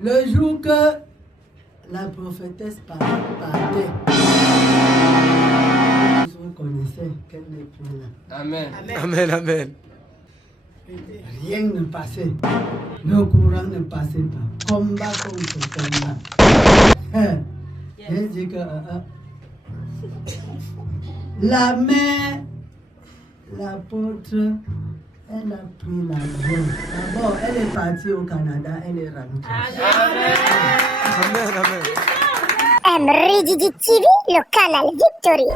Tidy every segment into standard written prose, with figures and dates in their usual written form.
Le jour que la prophétesse partait, vous connaissez qu'elle n'est plus là. Amen. Amen, amen. Rien ne passait. Le courant ne passait pas. Combat contre combat. Elle dit que la mère, l'apôtre, elle a pris l'avion. D'abord, elle est partie au Canada, elle est rentrée. Amen, amen. MRIDD TV, le canal Victory.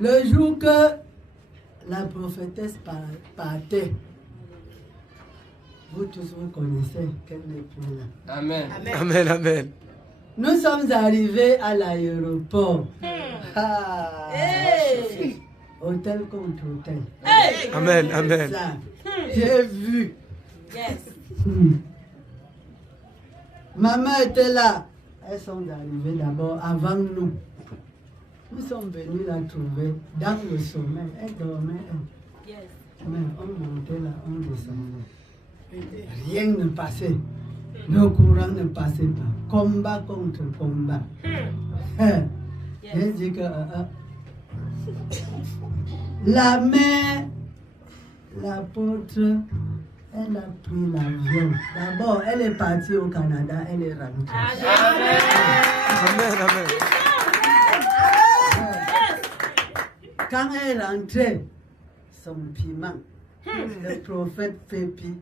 Le jour que la prophétesse partait, vous tous vous connaissez qu'elle n'est plus là. Amen. Amen, amen. Nous sommes arrivés à l'aéroport. Hôtel contre hôtel. Amen, amen. Ça, j'ai vu. Maman était là. Elles sont arrivées d'abord avant nous. Nous sommes venus la trouver dans le sommeil. Elle dormait. Mais on montait là, on descendait. Rien ne passait. Le courant ne passait pas. Combat contre combat. J'ai dit que la mère, l'apôtre, elle a pris l'avion. D'abord, elle est partie au Canada, elle est rentrée. Amen, amen. Quand elle est rentrée, son piment, le prophète fait pis.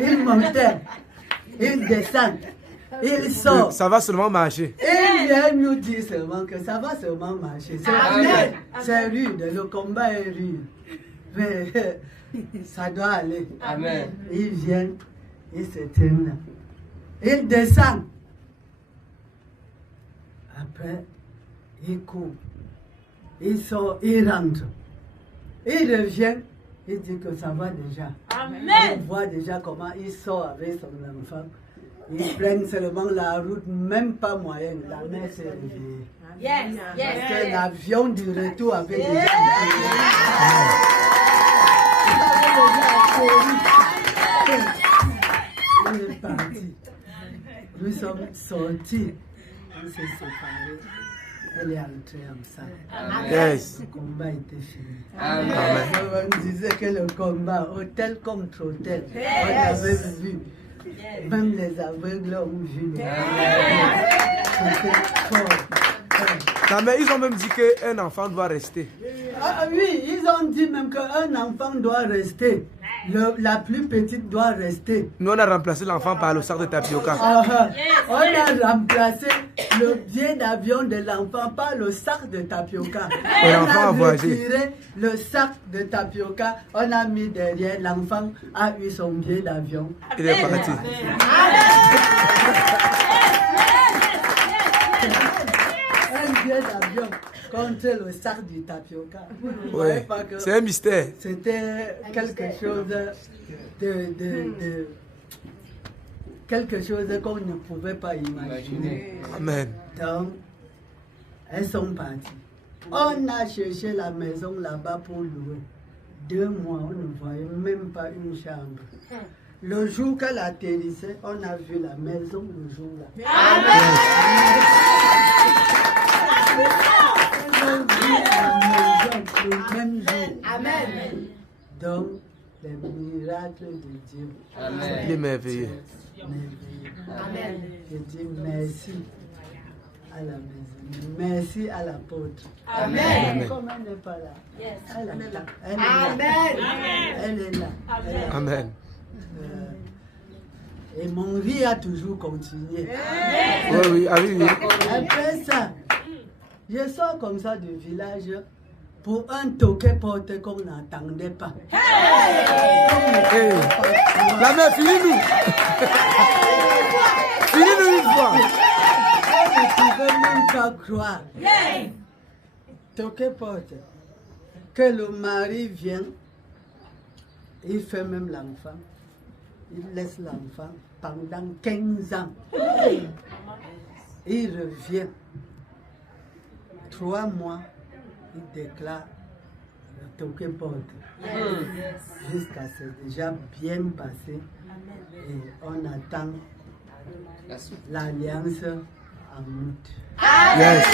Il montait, il descend, il sort. Ça va seulement marcher. Il vient nous dire seulement que ça va seulement marcher. C'est rude, le combat est rude. Mais ça doit aller. Amen. Il vient, il se tient là. Il descend. Après, il court. Il sort, il rentre. Il revient, il dit que ça va déjà. Amen. On voit déjà comment il sort avec son enfant. Ils prennent seulement la route, même pas moyenne. La mer s'est réveillée. Parce que l'avion du retour avait déjà on est parti. Nous sommes sortis. On s'est séparés. Elle est entrée ensemble. Yes. Le combat était fini. Amen. On disait que le combat, hôtel contre hôtel, on avait vu. Même les aveugles ont vu. C'était fort. Ta mère, ils ont même dit qu'un enfant doit rester. Ah oui, ils ont dit même qu'un enfant doit rester. La plus petite doit rester. Nous, on a remplacé l'enfant par le sac de tapioca. On a remplacé le billet d'avion de l'enfant par le sac de tapioca. Et On l'enfant a a voyagé. retiré le sac de tapioca, on a mis derrière, l'enfant a eu son billet d'avion. Il est parti. Un billet d'avion contre le sac du tapioca. Vous ne voyez Ouais. pas que C'est un mystère. c'était quelque chose quelque chose qu'on ne pouvait pas imaginer. Amen. Donc, elles sont parties. On a cherché la maison là-bas pour louer. 2 mois, on ne voyait même pas une chambre. Le jour qu'elle atterrissait, on a vu la maison le jour-là. On a vu la maison le même jour. Amen. Donc, les miracles de Dieu. Amen. Il est merveilleux. Amen. Je dis merci à la maison. Merci à l'apôtre. Amen. Comme elle n'est pas là. Elle est là. Elle est là. Amen. Elle est là. Elle est là. Amen. Et mon vie a toujours continué. Oui, oui, ah oui, oui. Après ça, je sors comme ça du village pour un toquet porté qu'on n'attendait pas. Hey. La mère, finis-nous. Finis-nous une fois. Je ne pouvais même pas croire. Toquet porté. Que le mari vient, il fait même l'enfant. Il laisse l'enfant pendant 15 ans. Il revient. 3 mois, il déclare, toquer porte. Jusqu'à c'est déjà bien passé. Et on attend l'alliance en août. Yes.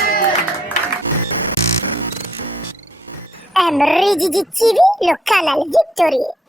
MRDD TV, le canal Victory.